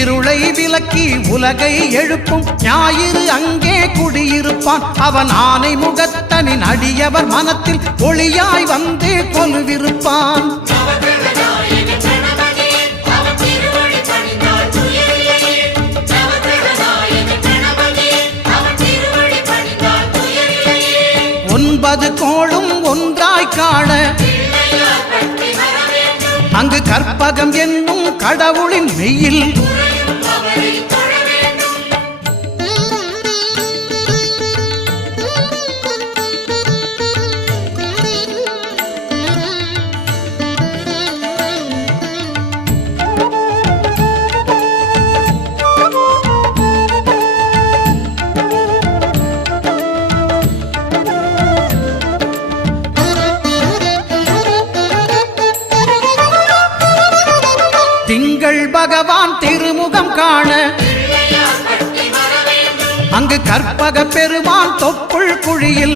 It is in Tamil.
இருளை விலக்கி உலகை எழுப்பும் ஞாயிறு அங்கே குடியிருப்பான். அவன் ஆனை முகத்தனின் அடியவர் மனத்தில் ஒளியாய் வந்து கொலுவிருப்பான். ஒன்பது கோளும் ஒன்றாய் காண அங்கு கற்பகம் என்னும் கடவுளின் மெய்யில் திங்கள் பகவான் திருமுகம் காண அங்கு கற்பக பெருமான் தொப்புள் குழியில்